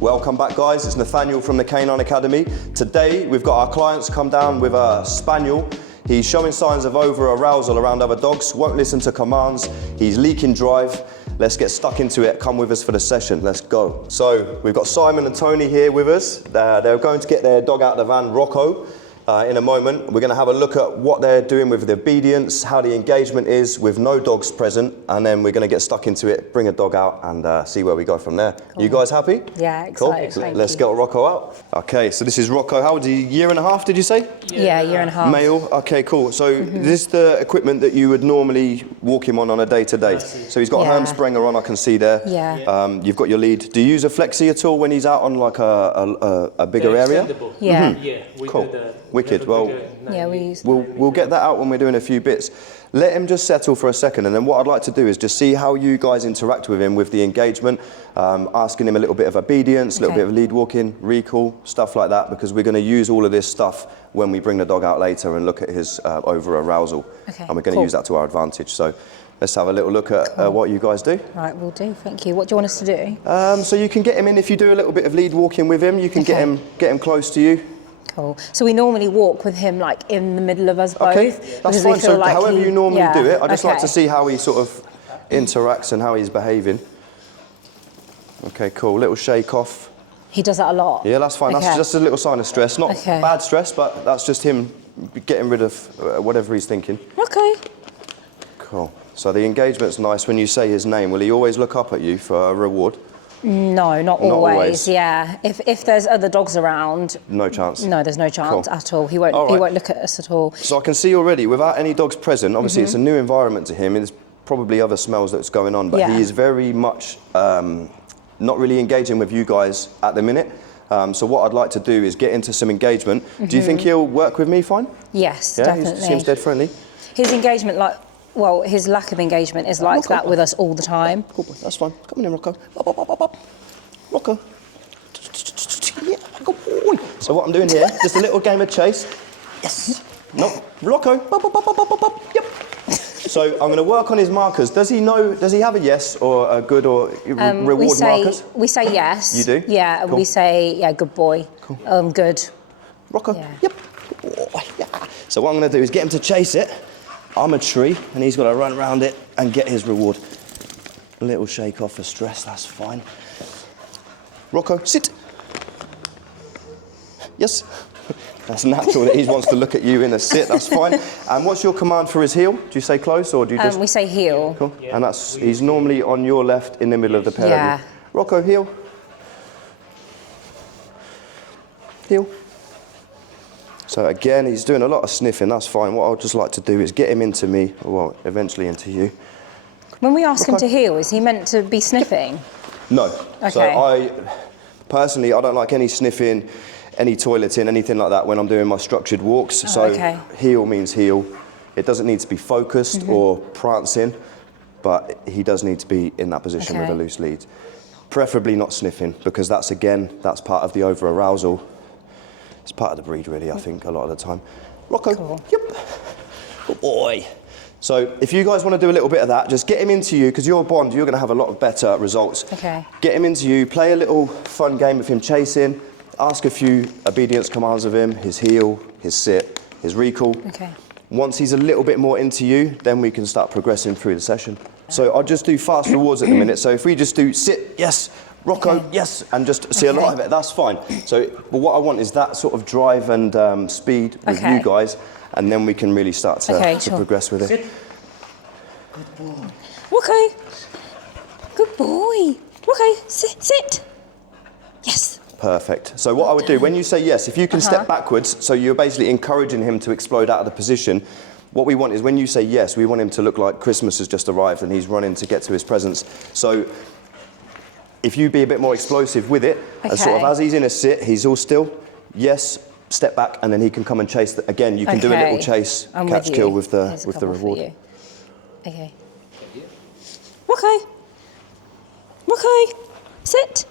Welcome back, guys. It's Nathaniel from the Canine Academy. Today, we've got our clients come down with a Spaniel. He's showing signs of over-arousal around other dogs, won't listen to commands, he's leaking drive. Let's get stuck into it. Come with us for the session. Let's go. So, we've got Simon and Tony here with us. They're going to get their dog out of the van, Rocco. In a moment, we're going to have a look at what they're doing with the obedience, how the engagement is with no dogs present, and then we're going to get stuck into it, bring a dog out, and see where we go from there. Cool. You guys happy? Yeah, excited. Cool. Let's get Rocco out. Okay, so this is Rocco. How old is he? Year and a half, did you say? Yeah, year and a half. Male. Okay, cool. So this is the equipment that you would normally walk him on a day-to-day. So he's got a Hermsprenger on, I can see there. Yeah. You've got your lead. Do you use a flexi at all when he's out on like a bigger area? Yeah. Yeah. Cool. Wicked. Well, Yeah, we use we'll get that out when we're doing a few bits. Let him just settle for a second, and then what I'd like to do is just see how you guys interact with him with the engagement, asking him a little bit of obedience, a little bit of lead walking, recall, stuff like that, because we're going to use all of this stuff when we bring the dog out later and look at his over-arousal. Okay, and we're going to use that to our advantage. So let's have a little look at what you guys do. Right, we'll do. Thank you. What do you want us to do? So you can get him in, if you do a little bit of lead walking with him, you can get him close to you. Cool. So we normally walk with him like in the middle of us both. Okay, that's fine. So like however you normally do it, I just like to Okay. see how he sort of interacts and how he's behaving. Okay, cool. Little shake off. He does that a lot. Yeah, that's fine. That's just a little sign of stress. Not bad stress, but that's just him getting rid of whatever he's thinking. Okay. Cool. So the engagement's nice. When you say his name, will he always look up at you for a reward? No, not always. Yeah. If there's other dogs around. No chance. No, there's no chance at all. He won't. He won't look at us at all. So I can see already, without any dogs present, obviously it's a new environment to him. There's probably other smells that's going on, but he is very much not really engaging with you guys at the minute. So what I'd like to do is get into some engagement. Do you think he'll work with me fine? Yes, definitely. He seems dead friendly. His engagement, his lack of engagement is like that with us all the time. Cool, boy. That's fine. Come on in, Rocco. Up. Rocco. Yeah, good boy. So what I'm doing here, just a little game of chase. Yes. No, Rocco. Yep. So I'm going to work on his markers. Does he have a yes or a good or reward markers? We say yes. You do? Yeah, and cool. we say, good boy. Cool. Good. Rocco. Yeah. Yep. Oh, yeah. So what I'm going to do is get him to chase it. I'm a tree, and he's got to run around it and get his reward. A little shake off for stress, that's fine. Rocco, sit. Yes. That's natural that he wants to look at you in a sit, that's fine. And what's your command for his heel? Do you say close, or do you just... We say heel. Cool. And he's normally on your left in the middle of the pair of you. Rocco, heel. Heel. So again, he's doing a lot of sniffing, that's fine. What I'd just like to do is get him into me, well, eventually into you. When we ask him to heel, is he meant to be sniffing? No. Okay. So personally, I don't like any sniffing, any toileting, anything like that when I'm doing my structured walks. Heel means heel. It doesn't need to be focused or prancing, but he does need to be in that position with a loose lead. Preferably not sniffing, because that's part of the over-arousal. It's part of the breed, really, I think, a lot of the time. Rocco, yep. Good boy. So if you guys want to do a little bit of that, just get him into you, because your bond, you're going to have a lot of better results. Okay. Get him into you, play a little fun game of him chasing, ask a few obedience commands of him, his heel, his sit, his recall. Okay. Once he's a little bit more into you, then we can start progressing through the session. So I'll just do fast rewards at the minute. So if we just do sit, yes, Rocco, yes, and just see a lot of it, that's fine. So, but what I want is that sort of drive and speed with you guys, and then we can really start to progress with it. Sit. Good boy. Okay. Good boy. Okay, sit. Yes. Perfect. So what I would do, when you say yes, if you can step backwards, so you're basically encouraging him to explode out of the position. What we want is when you say yes, we want him to look like Christmas has just arrived and he's running to get to his presents. So if you be a bit more explosive with it, sort of as he's in a sit, he's all still, yes, step back, and then he can come and chase. Again, you can do a little chase, catch, kill with the reward. Okay. Okay. Sit.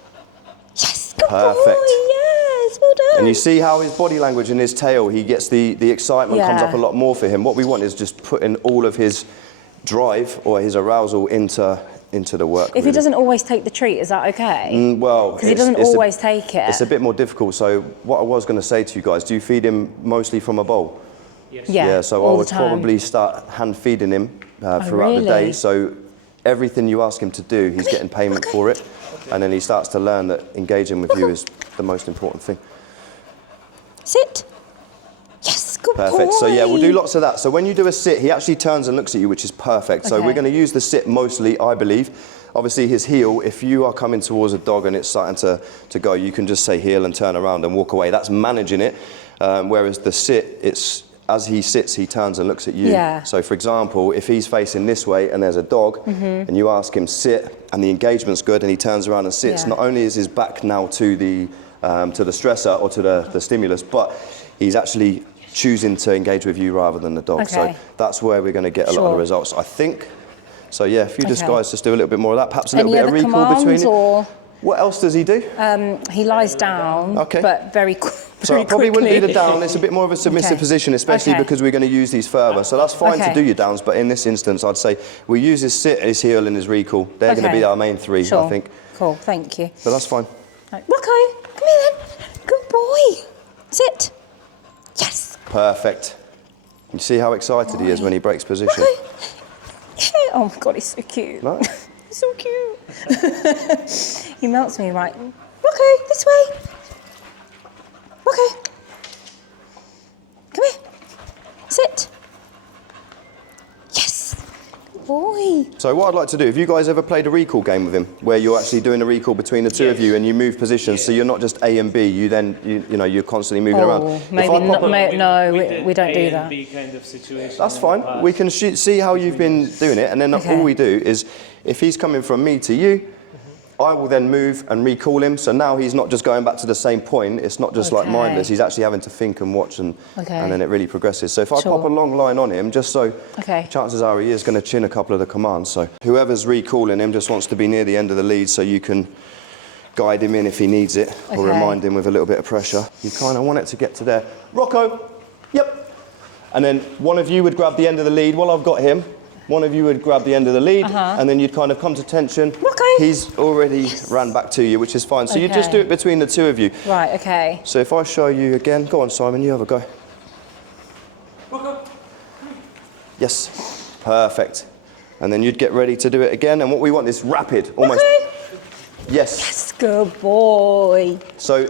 Yes, good Perfect. boy, yes, well done. And you see how his body language and his tail, he gets the excitement comes up a lot more for him. What we want is just putting all of his drive or his arousal into into the work. If he doesn't always take the treat, is that okay? Well, because he doesn't always take it. It's a bit more difficult. So what I was going to say to you guys, do you feed him mostly from a bowl? Yes. Yeah, so I would probably start hand feeding him throughout the day. So everything you ask him to do, he's getting payment for it. Okay. And then he starts to learn that engaging with you is the most important thing. Sit. Yes, good Perfect. boy. So yeah, we'll do lots of that. So when you do a sit, he actually turns and looks at you, which is perfect. So we're going to use the sit mostly, I believe. Obviously his heel, if you are coming towards a dog and it's starting to go, you can just say heel and turn around and walk away. That's managing it. Whereas the sit, it's as he sits, he turns and looks at you. Yeah. So for example, if he's facing this way and there's a dog and you ask him sit and the engagement's good and he turns around and sits, not only is his back now to the stressor or to the stimulus, but he's actually choosing to engage with you rather than the dog. Okay. So that's where we're going to get a lot of the results, I think. So yeah, if you guys just do a little bit more of that, perhaps a little bit of recall between you. What else does he do? He lies down, but very quickly. So I probably wouldn't do the down. It's a bit more of a submissive position, especially because we're going to use these further. So that's fine to do your downs, but in this instance, I'd say we'll use his sit, his heel, and his recall. They're going to be our main three, I think. Cool, thank you. But that's fine. Right. Rocco, come here then. Good boy. Sit. Yes. Perfect. You see how excited he is when he breaks position. Rocco. Oh my God, he's so cute. No? He's so cute. He melts me right. Rocco, this way. Rocco. Come here. Sit. Yes. Good boy. So what I'd like to do, have you guys ever played a recall game with him, where you're actually doing a recall between the two of you and you move positions, so you're not just A and B, you then, you know, you're constantly moving around. Maybe not, no, we don't do that. B kind of situation. That's fine. We can see how you've been doing it, and then all we do is, if he's coming from me to you, I will then move and recall him. So now he's not just going back to the same point. It's not just like mindless. He's actually having to think and watch, and then it really progresses. So if I pop a long line on him, just so chances are he is going to chin a couple of the commands. So whoever's recalling him just wants to be near the end of the lead, so you can guide him in if he needs it, or remind him with a little bit of pressure. You kind of want it to get to there. Rocco, yep. And then one of you would grab the end of the lead while I've got him. One of you would grab the end of the lead, and then you'd kind of come to tension. He's already ran back to you, which is fine. So you just do it between the two of you. Right, okay. So if I show you again, go on, Simon, you have a go. Yes, perfect. And then you'd get ready to do it again, and what we want is rapid, almost. Yes. Yes, good boy. So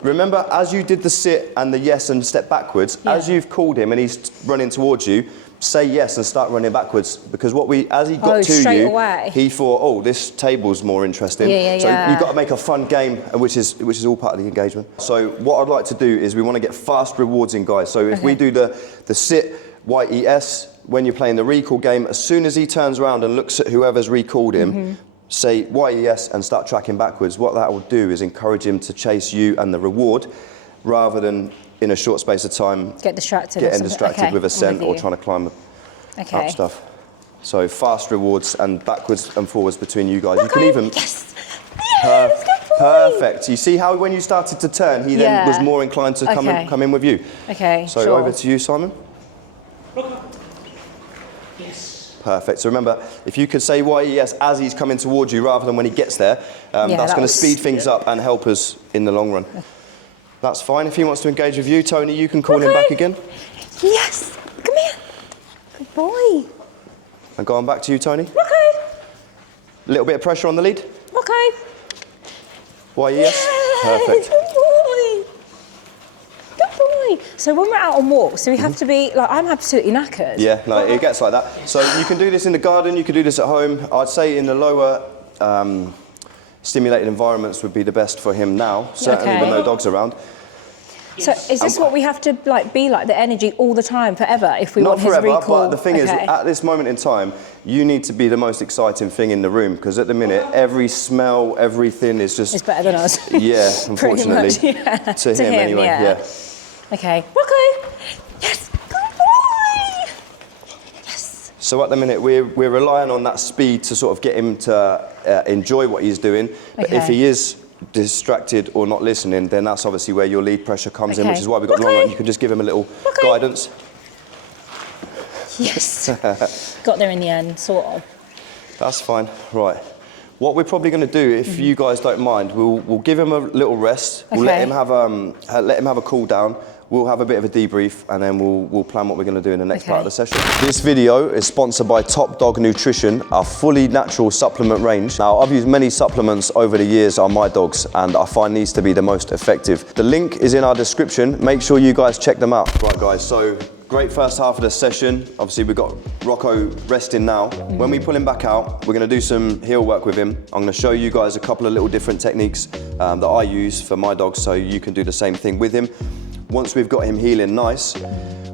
remember, as you did the sit and the yes and step backwards, as you've called him and he's running towards you, say yes and start running backwards, because as he got to you, he thought, oh, this table's more interesting. So you've got to make a fun game, which is all part of the engagement. So what I'd like to do is we want to get fast rewards in, guys. So if we do the sit, YES, when you're playing the recall game, as soon as he turns around and looks at whoever's recalled him, say YES and start tracking backwards. What that will do is encourage him to chase you and the reward, rather than in a short space of time getting distracted with a scent or trying to climb up stuff. So fast rewards and backwards and forwards between you guys. You can even perfect. You see how when you started to turn, he then was more inclined to come in with you. So over to you, Simon. Perfect. So remember, if you could say YES as he's coming towards you rather than when he gets there, that's going to speed things up and help us in the long run. That's fine. If he wants to engage with you, Tony, you can call him back again. Yes. Come here. Good boy. And go on back to you, Tony. A little bit of pressure on the lead. YES. Perfect. Good boy. Good boy. So when we're out on walks, do we have to be, like, I'm absolutely knackered. Yeah, no, it gets like that. So you can do this in the garden, you can do this at home. I'd say in the lower stimulated environments would be the best for him now, certainly when no dogs around. So is this what we have to be like, the energy all the time, forever, if we want his recall? Not forever, but the thing is, at this moment in time, you need to be the most exciting thing in the room, because at the minute, every smell, everything is just... It's better than us. Yeah, unfortunately. To him anyway, yeah. Okay. Rocco! Yes! Good boy! Yes! So at the minute, we're relying on that speed to sort of get him to enjoy what he's doing. But if he is distracted or not listening, then that's obviously where your lead pressure comes in, which is why we've got long run. You can just give him a little guidance. Yes. Got there in the end, sort of. That's fine. Right. What we're probably going to do, if you guys don't mind, we'll give him a little rest. We'll let him have a cool down. We'll have a bit of a debrief, and then we'll plan what we're going to do in the next part of the session. This video is sponsored by Top Dog Nutrition, our fully natural supplement range. Now, I've used many supplements over the years on my dogs, and I find these to be the most effective. The link is in our description. Make sure you guys check them out. Right, guys, so great first half of the session. Obviously, we've got Rocco resting now. When we pull him back out, we're going to do some heel work with him. I'm going to show you guys a couple of little different techniques that I use for my dogs, so you can do the same thing with him. Once we've got him healing nice,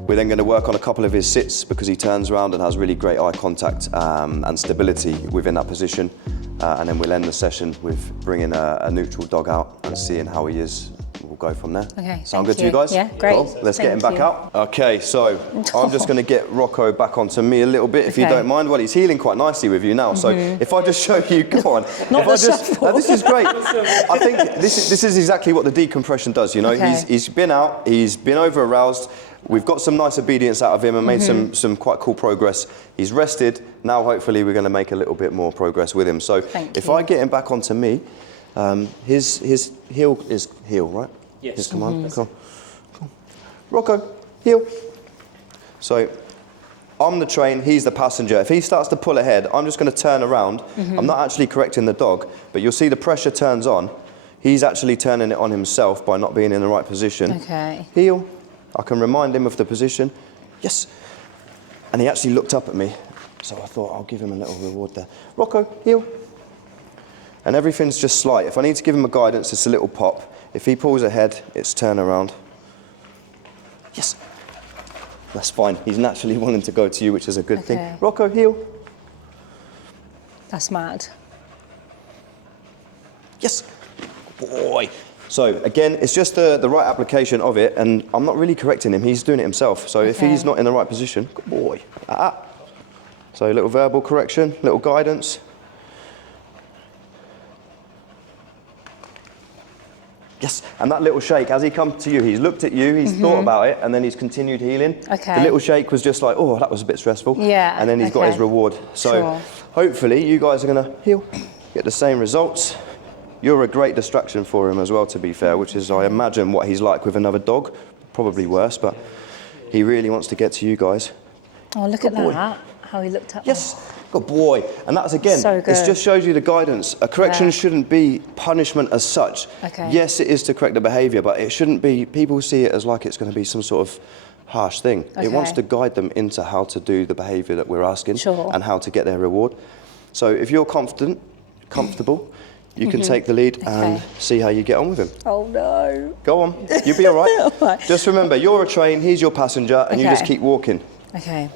we're then going to work on a couple of his sits because he turns around and has really great eye contact and stability within that position. And then we'll end the session with bringing a neutral dog out and seeing how he is. We'll go from there. Okay, Sound good to you guys? Yeah, great. Cool. Let's get him back out. Okay, so I'm just going to get Rocco back onto me a little bit, if you don't mind. Well, he's healing quite nicely with you now. So if I just show you, go on. Not the shuffle. This is great. I think this is exactly what the decompression does. You know, he's been out, he's been over aroused. We've got some nice obedience out of him and made some quite cool progress. He's rested. Now, hopefully, we're going to make a little bit more progress with him. So if I get him back onto me, his heel is heel, right? Yes. His command. Cool. Rocco, heel. So I'm the train, he's the passenger. If he starts to pull ahead, I'm just going to turn around. I'm not actually correcting the dog, but you'll see the pressure turns on. He's actually turning it on himself by not being in the right position. Okay. Heel. I can remind him of the position. Yes. And he actually looked up at me, so I thought I'll give him a little reward there. Rocco, heel. And everything's just slight. If I need to give him a guidance, it's a little pop. If he pulls ahead, it's turn around. Yes. That's fine. He's naturally wanting to go to you, which is a good thing. Rocco, heel. That's mad. Yes. Boy. So again, it's just the right application of it, and I'm not really correcting him. He's doing it himself. So if he's not in the right position, good boy. So a little verbal correction, little guidance. Yes, and that little shake, as he comes to you, he's looked at you, he's thought about it, and then he's continued healing. The little shake was just like, oh, that was a bit stressful. Yeah. And then he's got his reward. So hopefully you guys are going to heel, get the same results. You're a great distraction for him as well, to be fair, which is, I imagine, what he's like with another dog. Probably worse, but he really wants to get to you guys. Oh, look at that, how he looked at me. Yes. Good boy. And that's, again, So good. it just shows you the guidance. A correction shouldn't be punishment as such. Yes, it is to correct the behaviour, but it shouldn't be, people see it as like it's going to be some sort of harsh thing. It wants to guide them into how to do the behaviour that we're asking and how to get their reward. So if you're comfortable, you can take the lead and see how you get on with him. Oh no. Go on, you'll be all right. Just remember, you're a train, he's your passenger, and you just keep walking. Okay.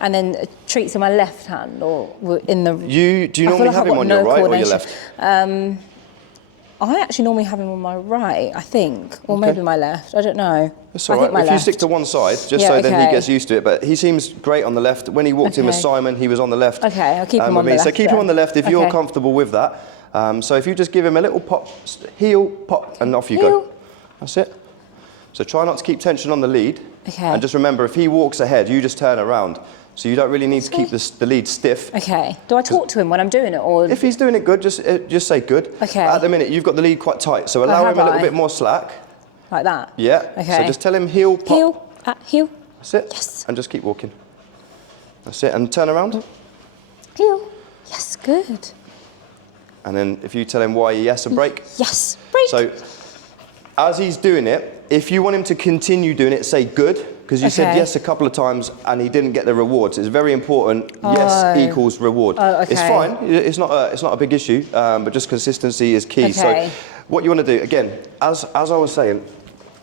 And then treats in my left hand or in the... Do you normally have him on your right or your left? I actually normally have him on my right, I think, or maybe my left. I don't know. That's all right. If you stick to one side, just so then he gets used to it. But he seems great on the left. When he walked in with Simon, he was on the left. Okay, I'll keep him on the left. So keep him on the left if you're comfortable with that. So if you just give him a little pop, heel, pop, and off you go. That's it. So try not to keep tension on the lead. And just remember, if he walks ahead, you just turn around. So you don't really need to keep the lead stiff. Okay. Do I talk to him when I'm doing it, or...? If he's doing it good, just say good. Okay. At the minute, you've got the lead quite tight, so allow him a little bit more slack. Like that? Yeah. Okay. So just tell him heel, pop. Heel, heel. That's it. Yes. And just keep walking. That's it. And turn around. Heel. Yes, good. And then if you tell him why, yes, and break. Yes, break. So as he's doing it, if you want him to continue doing it, say good. Because you said yes a couple of times and he didn't get the rewards. It's very important. Yes equals reward. It's fine. It's not a big issue, but just consistency is key. So what you want to do, again, as I was saying,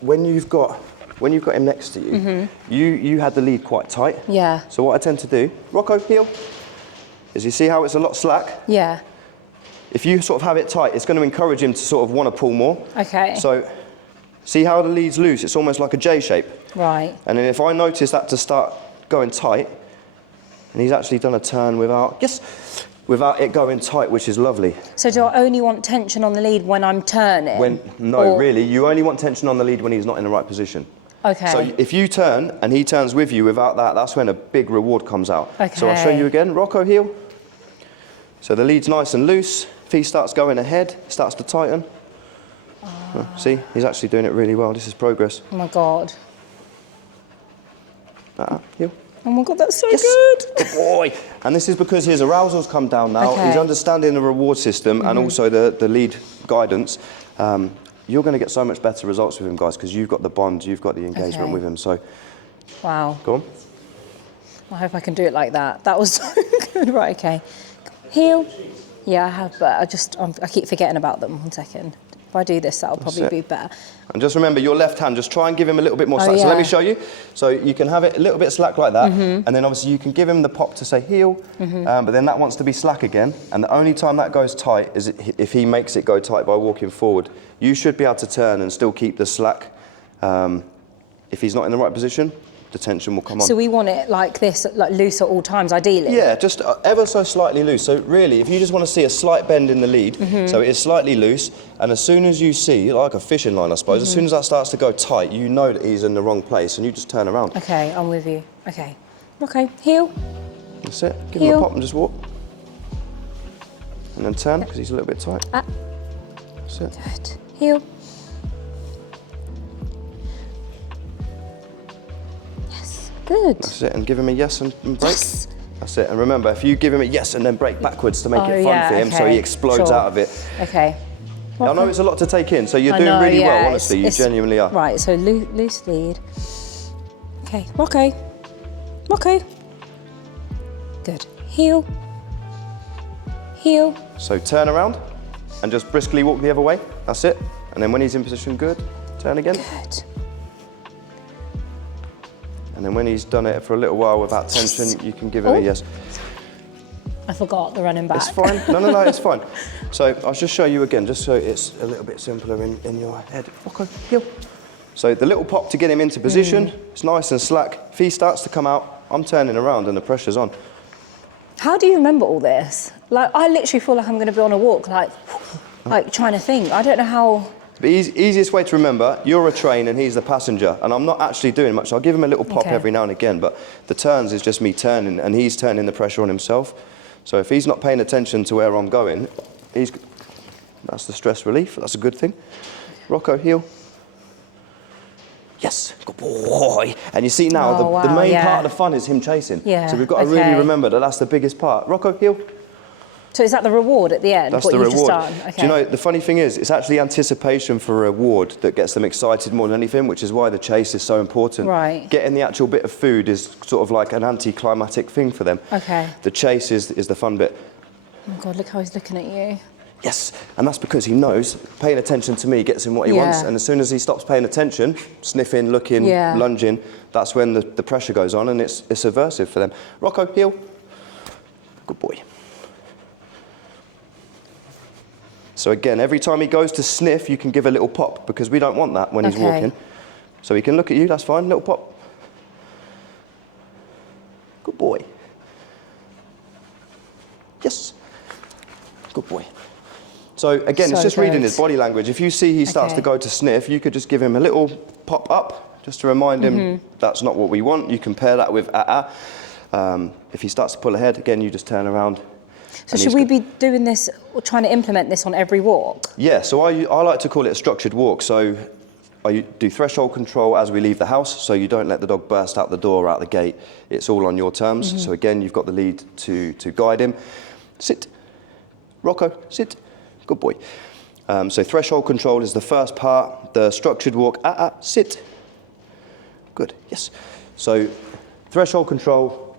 when you've got him next to you, you had the lead quite tight. Yeah. So what I tend to do, Rocco, heel, is you see how it's a lot slack? Yeah. If you sort of have it tight, it's going to encourage him to sort of want to pull more. Okay. So see how the lead's loose? It's almost like a J shape. Right. And then if I notice that to start going tight, and he's actually done a turn without it going tight, which is lovely. So do I only want tension on the lead when I'm turning? Really, you only want tension on the lead when he's not in the right position. Okay. So if you turn and he turns with you without that, that's when a big reward comes out. Okay. So I'll show you again. Rocco, heel. So the lead's nice and loose. If he starts going ahead, starts to tighten. See, he's actually doing it really well. This is progress. Oh my God. Heel. Oh my God, that's so Yes. good. Good boy. And this is because his arousal's come down now. Okay. He's understanding the reward system and also the lead guidance. You're going to get so much better results with him, guys, because you've got the bond, you've got the engagement with him. So, wow. go on. I hope I can do it like that. That was so good. Right, okay. Heel. Yeah, I have, but I keep forgetting about them. 1 second. If I do this, that'll probably be better. And just remember, your left hand, just try and give him a little bit more slack. Yeah. So let me show you. So you can have it a little bit slack like that, and then obviously you can give him the pop to say heel, but then that wants to be slack again. And the only time that goes tight is if he makes it go tight by walking forward. You should be able to turn and still keep the slack. If he's not in the right position, the tension will come on. So we want it like this, like loose at all times, ideally? Yeah, just ever so slightly loose. So really, if you just want to see a slight bend in the lead, so it is slightly loose, and as soon as you see, like a fishing line, I suppose, as soon as that starts to go tight, you know that he's in the wrong place, and you just turn around. Okay, I'm with you. Okay. Okay, heel. That's it. Give him a pop and just walk. And then turn, because he's a little bit tight. That's it. Good. Heel. Good. That's it, and give him a yes and break. Yes. That's it, and remember, if you give him a yes and then break backwards to make it fun for him, so he explodes out of it. Okay. I know it's a lot to take in, so you're doing really well, honestly, you genuinely are. Right, so loose lead. Okay, Rocco. Rocco. Good. Heel. Heel. So turn around and just briskly walk the other way. That's it. And then when he's in position, good. Turn again. Good. And then when he's done it for a little while without tension, you can give him a yes. I forgot the running back. It's fine. No, it's fine. So I'll just show you again, just so it's a little bit simpler in your head. Okay, heel. So the little pop to get him into position. It's nice and slack. If he starts to come out, I'm turning around and the pressure's on. How do you remember all this? Like, I literally feel like I'm going to be on a walk, like trying to think. I don't know how. The easiest way to remember, you're a train and he's the passenger, and I'm not actually doing much. I'll give him a little pop every now and again, but the turns is just me turning, and he's turning the pressure on himself. So if he's not paying attention to where I'm going, that's the stress relief. That's a good thing. Rocco, heel. Yes, good boy. And you see now, the main part of the fun is him chasing. Yeah, so we've got to really remember that that's the biggest part. Rocco, heel. So is that the reward at the end? That's what the you've reward. Just done? Okay. Do you know, the funny thing is, it's actually anticipation for a reward that gets them excited more than anything, which is why the chase is so important. Right. Getting the actual bit of food is sort of like an anticlimactic thing for them. Okay. The chase is the fun bit. Oh God, look how he's looking at you. Yes, and that's because he knows paying attention to me gets him what he wants, and as soon as he stops paying attention, sniffing, looking, lunging, that's when the pressure goes on, and it's aversive for them. Rocco, heel. Good boy. So again, every time he goes to sniff, you can give a little pop, because we don't want that when he's walking. So he can look at you, that's fine, little pop. Good boy. Yes. Good boy. So again, it's just reading his body language. If you see he starts to go to sniff, you could just give him a little pop up, just to remind him that's not what we want. You can pair that with if he starts to pull ahead, again, you just turn around. So should we be doing this, or trying to implement this on every walk? Yeah, so I like to call it a structured walk. So I do threshold control as we leave the house, so you don't let the dog burst out the door or out the gate. It's all on your terms. So again, you've got the lead to guide him. Sit. Rocco, sit. Good boy. So threshold control is the first part. The structured walk, sit. Good, yes. So threshold control,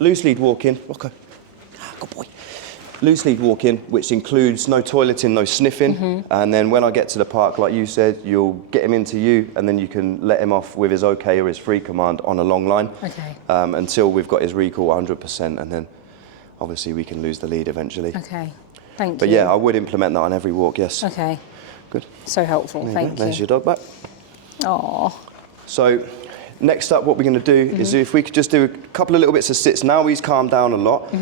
loose lead walking. Rocco, good boy. Loose lead walking, which includes no toileting, no sniffing. And then when I get to the park, like you said, you'll get him into you, and then you can let him off with his okay or his free command on a long line. Until we've got his recall 100%, and then obviously we can lose the lead eventually. Okay, thank you. But yeah, I would implement that on every walk, yes. Okay. Good. So helpful, thank you. There's your dog back. Aww. So next up, what we're going to do is if we could just do a couple of little bits of sits. Now he's calmed down a lot.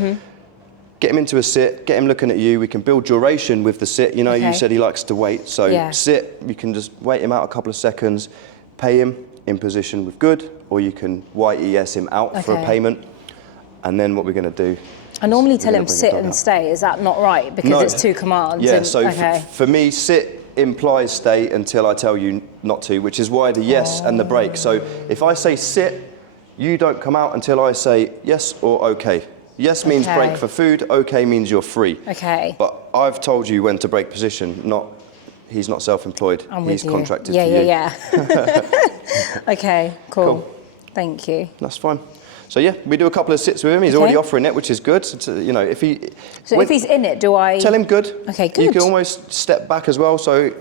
Get him into a sit, get him looking at you. We can build duration with the sit. You know, you said he likes to wait. So sit, you can just wait him out a couple of seconds, pay him in position with good, or you can YES him out for a payment. And then what we're going to do I normally tell gonna him bring the sit dog and out. stay. Is that not right? Because No. it's 2 commands. Yeah, and, so okay. for me, sit implies stay until I tell you not to, which is why the yes and the break. So if I say sit, you don't come out until I say yes or okay. Yes means Okay. break for food, okay means you're free. Okay. But I've told you when to break position, he's not self-employed, I'm he's with you. contracted Yeah, to yeah, you. yeah. Okay, cool. Cool. Thank you. That's fine. So yeah, we do a couple of sits with him. He's Okay. already offering it, which is good. So, you know, if he's in it, do I... tell him good. Okay, You good. can almost step back as well. So,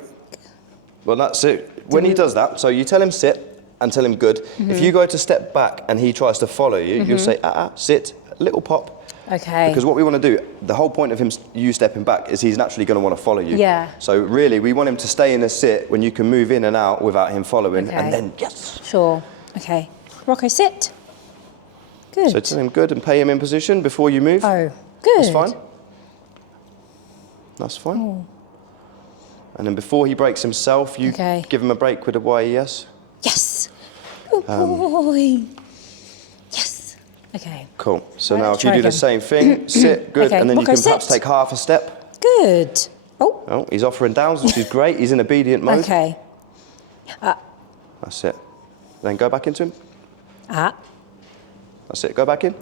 well, that's it. When he does that, so you tell him sit and tell him good. If you go to step back and he tries to follow you, you'll say sit, little pop. Okay. Because what we want to do, the whole point of you stepping back is he's naturally going to want to follow you. Yeah. So really, we want him to stay in a sit when you can move in and out without him following, Okay. and then yes. Sure. Okay. Rocco, sit. Good. So tell him good and pay him in position before you move. Oh, good. That's fine. That's fine. Oh. And then before he breaks himself, you Okay. give him a break with a YES. Yes. Good boy. Yes. Okay. Cool. So Right, now let's if you try do the again. same thing, sit, good, Okay, and then you Rocco, can perhaps sit. take half a step. Good. Oh, Oh, he's offering downs, which is great. He's in obedient mode. okay. That's it. Then go back into him. Ah. That's it. Go back in.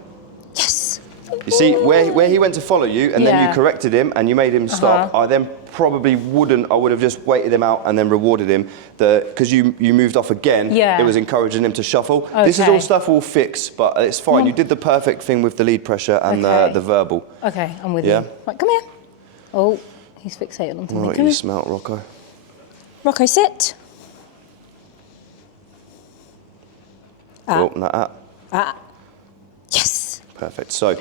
Yes. You see, where he went to follow you, and then Yeah. you corrected him, and you made him stop, I then probably wouldn't. I would have just waited him out and then rewarded him. Because you moved off again, Yeah. it was encouraging him to shuffle. This is Okay. all stuff we'll fix, but it's fine. You did the perfect thing with the lead pressure and Okay. the verbal. Okay, I'm with Yeah. you. Right, come here. Oh, he's fixated on something. Right, Come you here. smelt, Rocco. Rocco, sit. Oh, not that. Yes. Perfect. So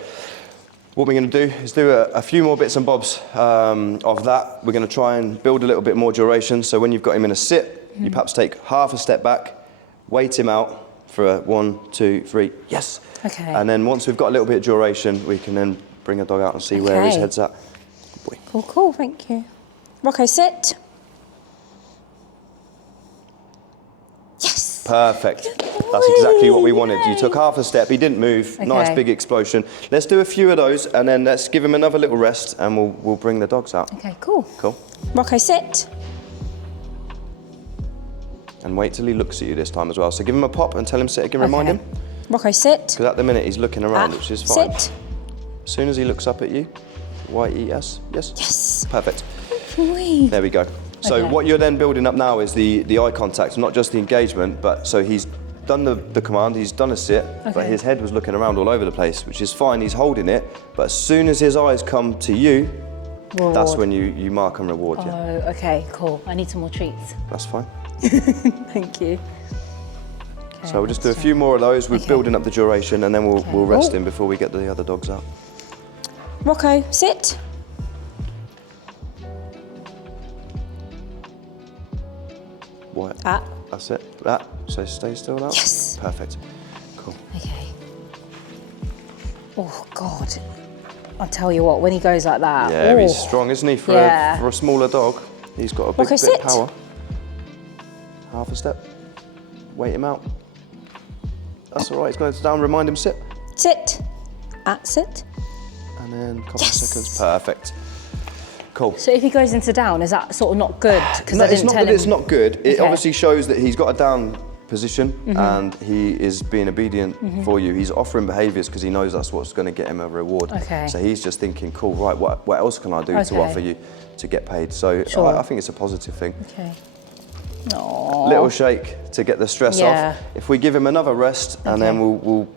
what we're going to do is do a few more bits and bobs of that. We're going to try and build a little bit more duration. So when you've got him in a sit, you perhaps take half a step back, wait him out for a 1, 2, 3, yes. Okay. And then once we've got a little bit of duration, we can then bring a dog out and see where his Okay. head's at. Good boy. Cool, cool, thank you. Rocco, sit. Yes. Perfect. That's exactly what we wanted. You took half a step, he didn't move, nice Okay. big explosion. Let's do a few of those and then let's give him another little rest and we'll bring the dogs out. Okay, cool. Cool. Rocco, sit. And wait till he looks at you this time as well. So give him a pop and tell him sit again, remind Okay. him. Rocco, sit. Because at the minute he's looking around, which is fine. Sit. As soon as he looks up at you, YES, yes? Yes. Perfect. Boy. There we go. So Okay. what you're then building up now is the eye contact, not just the engagement, but so he's done the command, he's done a sit, but Okay. his head was looking around all over the place, which is fine, he's holding it, but as soon as his eyes come to you, Reward. that's when you mark and reward, yeah. Oh, okay, cool. I need some more treats. That's fine. Thank you. Okay, So we'll just do a let's few more of those, we're Okay. building up the duration, and then we'll Okay. rest Oh. him before we get the other dogs out. try. Rocco, sit. What? Ah. That's it. That. So stay still now. Yes. Perfect. Cool. Okay. Oh, God. I'll tell you what, when he goes like that. Yeah, he's oh. strong, isn't he? For, Yeah. for a smaller dog, he's got a big Rocco, bit sit. of power. Half a step. Wait him out. That's all right. He's going down. Remind him sit. Sit. Sit. And then a couple Yes. of seconds. Perfect. Cool. So if he goes into down, is that sort of not good? Because No, I it's didn't not tell that him. it's not good. It Okay. obviously shows that he's got a down position Mm-hmm. and he is being obedient for you. He's offering behaviours because he knows that's what's going to get him a reward. Okay. So he's just thinking, cool, right, what else can I do Okay. to offer you to get paid? So Sure. I think it's a positive thing. Okay. Aww. Little shake to get the stress Yeah. off. If we give him another rest and then Okay. we'll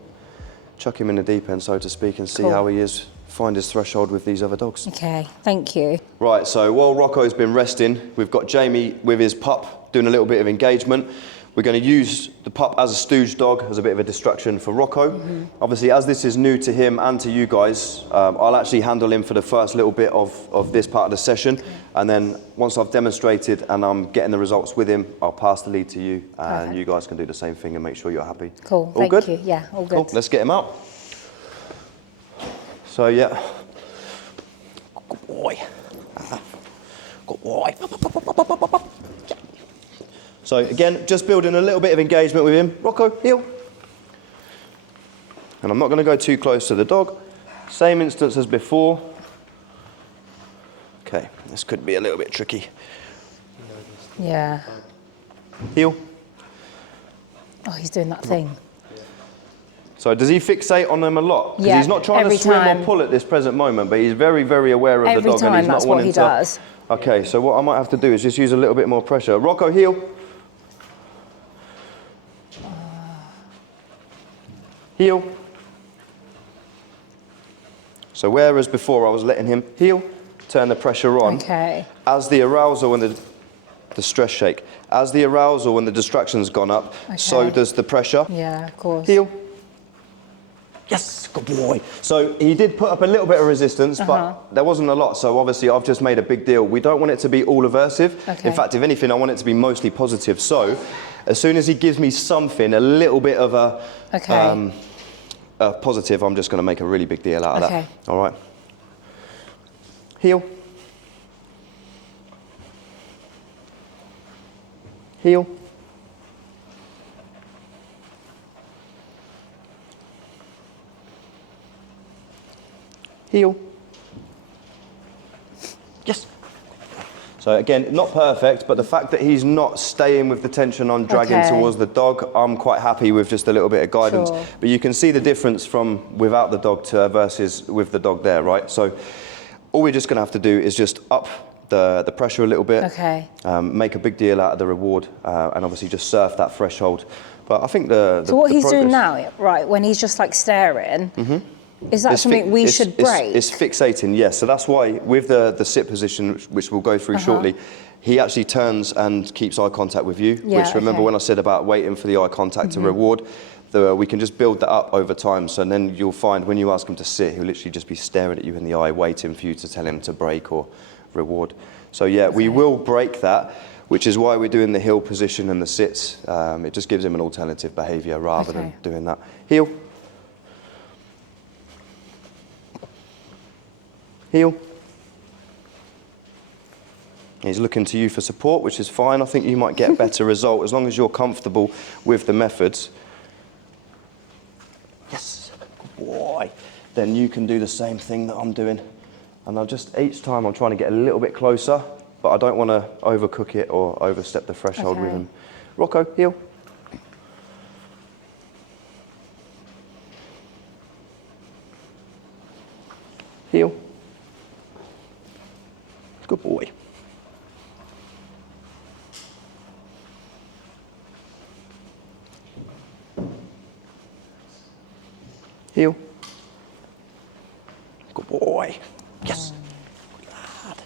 chuck him in the deep end, so to speak, and see Cool. how he is, find his threshold with these other dogs. Okay, thank you. Right, so while Rocco's been resting, we've got Jamie with his pup doing a little bit of engagement. We're going to use the pup as a stooge dog, as a bit of a distraction for Rocco. Obviously, as this is new to him and to you guys, I'll actually handle him for the first little bit of this part of the session. And then once I've demonstrated and I'm getting the results with him, I'll pass the lead to you. And Perfect. you guys can do the same thing and make sure you're happy. Cool, All thank good? you. Yeah, all good. Cool, let's get him out. So, yeah. Good boy. Good boy. So again, just building a little bit of engagement with him. Rocco, heel. And I'm not going to go too close to the dog. Same instance as before. Okay, this could be a little bit tricky. Yeah. Heel. Oh, he's doing that thing. So does he fixate on them a lot? Because Yeah, he's not trying to every swim time. or pull at this present moment, but he's very, very aware of the dog, and he's not That's what wanting he to. does. Okay, so what I might have to do is just use a little bit more pressure. Rocco, heel. Heel. So whereas before I was letting him heel, turn the pressure on. Okay. As the arousal and the stress shake, as the arousal and the distraction's gone up, so does the pressure. Yeah, of course. Heel. Yes, good boy. So he did put up a little bit of resistance, but there wasn't a lot, so obviously I've just made a big deal. We don't want it to be all aversive. Okay. In fact, if anything, I want it to be mostly positive. So as soon as he gives me something, a little bit of a positive, I'm just going to make a really big deal out of that. All right. Heel. Heel. Heel. Yes. So again, not perfect, but the fact that he's not staying with the tension on dragging towards the dog, I'm quite happy with just a little bit of guidance. Sure. But you can see the difference from without the dog to versus with the dog there, right? So all we're just going to have to do is just up the pressure a little bit, make a big deal out of the reward, and obviously just surf that threshold. But I think So what he's doing now, right, when he's just like staring, is that something we should break? It's fixating, yes. So that's why with the sit position, which we'll go through shortly, he actually turns and keeps eye contact with you, which remember when I said about waiting for the eye contact to reward, we can just build that up over time. So then you'll find when you ask him to sit, he'll literally just be staring at you in the eye, waiting for you to tell him to break or reward. So yeah, we will break that, which is why we're doing the heel position and the sits. It just gives him an alternative behaviour rather than doing that. Heel. Heel. He's looking to you for support, which is fine. I think you might get a better result as long as you're comfortable with the methods. Yes, good boy. Then you can do the same thing that I'm doing. And I'll just, each time I'm trying to get a little bit closer, but I don't want to overcook it or overstep the threshold with him. Rocco, heel. Heel. Good boy. Heel. Good boy. Yes. Good lad.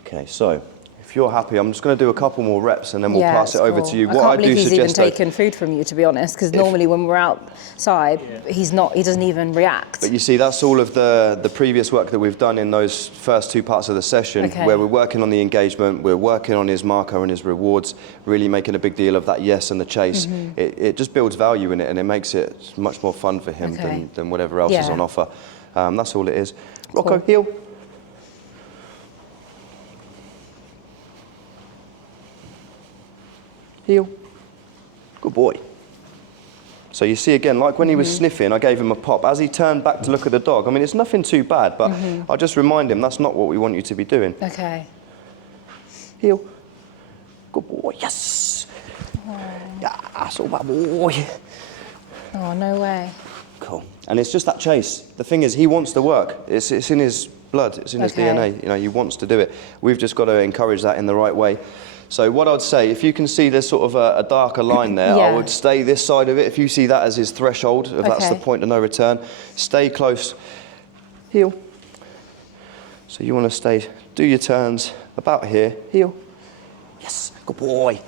Okay, so if you're happy, I'm just going to do a couple more reps and then we'll pass it over to you. I can't believe he's even taken food from you, to be honest, because normally when we're outside, he doesn't even react. But you see, that's all of the previous work that we've done in those first two parts of the session, where we're working on the engagement, we're working on his marker and his rewards, really making a big deal of that yes and the chase. It just builds value in it and it makes it much more fun for him than whatever else is on offer. That's all it is. Rocco, heel. Heel. Good boy. So you see again, like when he was sniffing, I gave him a pop. As he turned back to look at the dog, I mean, it's nothing too bad, but I just remind him that's not what we want you to be doing. Okay. Heel. Good boy. Yes. Yeah, that's all my boy. Oh, no way. Cool. And it's just that chase. The thing is, he wants to work. It's in his blood. It's in his DNA. You know, he wants to do it. We've just got to encourage that in the right way. So what I'd say, if you can see there's sort of a darker line there, I would stay this side of it. If you see that as his threshold, if that's the point of no return, stay close. Heel. So you want to stay, do your turns about here. Heel. Yes, good boy.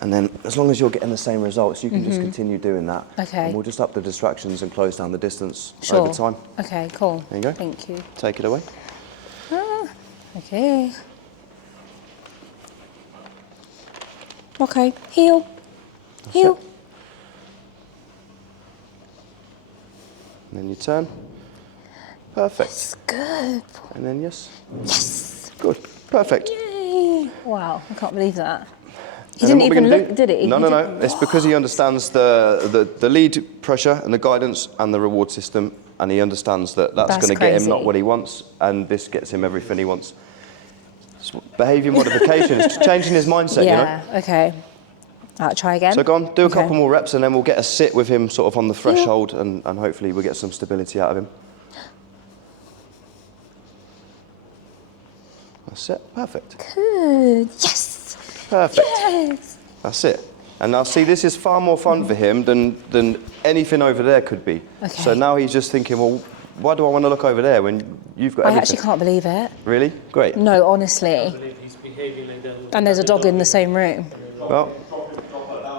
And then as long as you're getting the same results, you can just continue doing that. Okay. And we'll just up the distractions and close down the distance over time. Okay, cool. There you go. Thank you. Take it away. Okay. Okay, heel. Heel. And then you turn. Perfect. That's good. And then yes. Yes. Good. Perfect. Yay. Wow, I can't believe that. He And didn't even look, did he? No. It's because he understands the lead pressure and the guidance and the reward system and he understands that that's going to get him not what he wants, and this gets him everything he wants. It's behaviour modification. It's changing his mindset, you know? Yeah, okay. Try again. So go on, do a couple more reps, and then we'll get a sit with him sort of on the threshold, and hopefully we'll get some stability out of him. That's it. Perfect. Good. Yes. Perfect. Yes. That's it. And now see, this is far more fun for him than anything over there could be. Okay. So now he's just thinking, well, why do I want to look over there when you've got everything? I actually can't believe it. Really? Great. No, honestly. I believe he's behaving like that. And there's a dog in the same room. Well,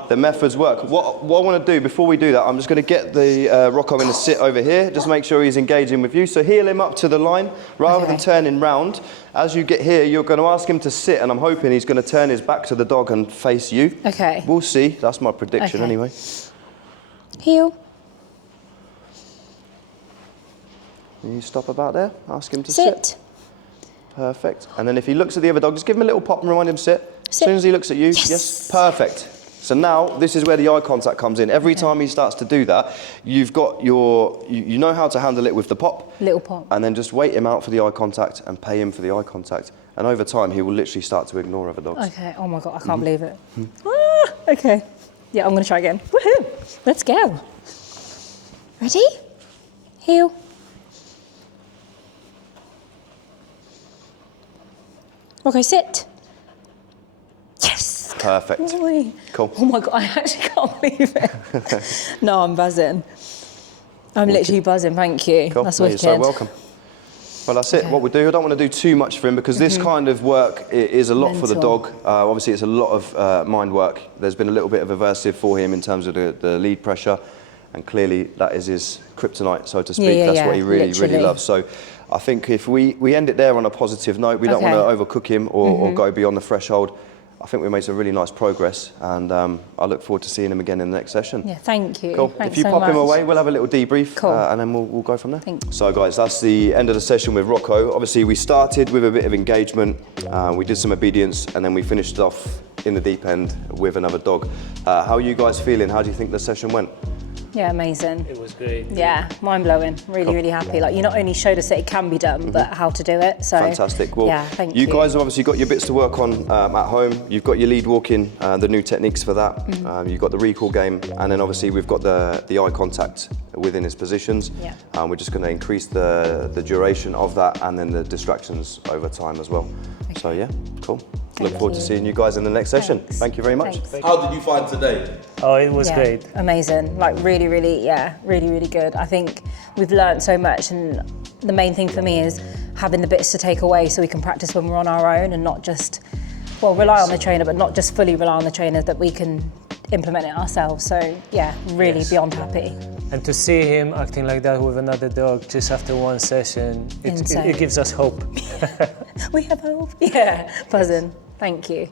the methods work. What I want to do before we do that, I'm just going to get the Rocco in a sit over here. Just make sure he's engaging with you. So heel him up to the line rather than turning round. As you get here, you're going to ask him to sit, and I'm hoping he's going to turn his back to the dog and face you. Okay. We'll see. That's my prediction anyway. Heel. Can you stop about there? Ask him to sit. Sit. Perfect. And then if he looks at the other dog, just give him a little pop and remind him sit. As Sit. soon as he looks at you, yes, perfect. So now this is where the eye contact comes in. Every time he starts to do that, you've got you know how to handle it with the pop. Little pop. And then just wait him out for the eye contact and pay him for the eye contact. And over time, he will literally start to ignore other dogs. Okay. Oh my God, I can't believe it. Okay. Yeah, I'm going to try again. Woohoo! Let's go. Ready? Heel. Okay, sit. Yes. Perfect. Boy. Cool. Oh my God, I actually can't believe it. No, I'm buzzing. I'm literally buzzing, thank you. Cool. That's No, wicked. you're so welcome. Well, that's it. Okay. What we do, I don't want to do too much for him because this kind of work is a lot for the Mental. dog. Obviously, it's a lot of mind work. There's been a little bit of aversive for him in terms of the lead pressure, and clearly that is his kryptonite, so to speak. That's what he really, really literally. loves. So I think if we end it there on a positive note, we don't want to overcook him or go beyond the threshold. I think we made some really nice progress, and I look forward to seeing him again in the next session. Yeah, thank you. Cool. Thanks If you so pop him much. away, we'll have a little debrief, Cool. and then we'll go from there. Thank you. So guys, that's the end of the session with Rocco. Obviously, we started with a bit of engagement, we did some obedience, and then we finished off in the deep end with another dog. How are you guys feeling? How do you think the session went? Yeah, amazing. It was great. Yeah, mind blowing. Really, really happy. Like, you not only showed us that it can be done, but how to do it. So Fantastic. Well, yeah, thank you. you guys have obviously got your bits to work on at home. You've got your lead walking, the new techniques for that. You've got the recall game, and then obviously we've got the eye contact within his positions. Yeah. We're just going to increase the duration of that, and then the distractions over time as well. Okay. So yeah, cool. Thank Look forward to you. seeing you guys in the next session. Thanks. Thank you very much. Thanks. How did you find today? Oh, it was Yeah, great. amazing. Like really, really, really, really good. I think we've learned so much, and the main thing for me is having the bits to take away so we can practice when we're on our own and not just, rely on the trainer, but not just fully rely on the trainer, that we can implement it ourselves. So yeah, really beyond happy. And to see him acting like that with another dog just after one session, Insane. it gives us hope. We have hope. Yeah, buzzing. Thank you.